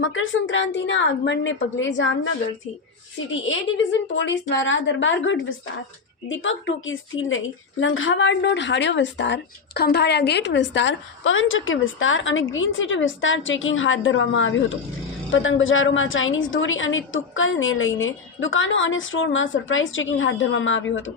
મકર સંક્રાંતિના આગમનને પગલે જામનગરથી સિટી એ division police દ્વારા દરબારગઢ વિસ્તાર, દીપક ટોકીઝથી લઈ લંઘાવાડનો ઢાળિયો વિસ્તાર, ખંભાળિયા ગેટ વિસ્તાર, પવનચક્કી વિસ્તાર અને ગ્રીન સિટી વિસ્તાર ચેકિંગ હાથ ધરવામાં આવ્યું હતું. પતંગ બજારોમાં ચાઇનીઝ દોરી અને તુક્કલને લઈને દુકાનો અને સ્ટોરમાં સરપ્રાઇઝ ચેકિંગ હાથ ધરવામાં આવ્યું હતું.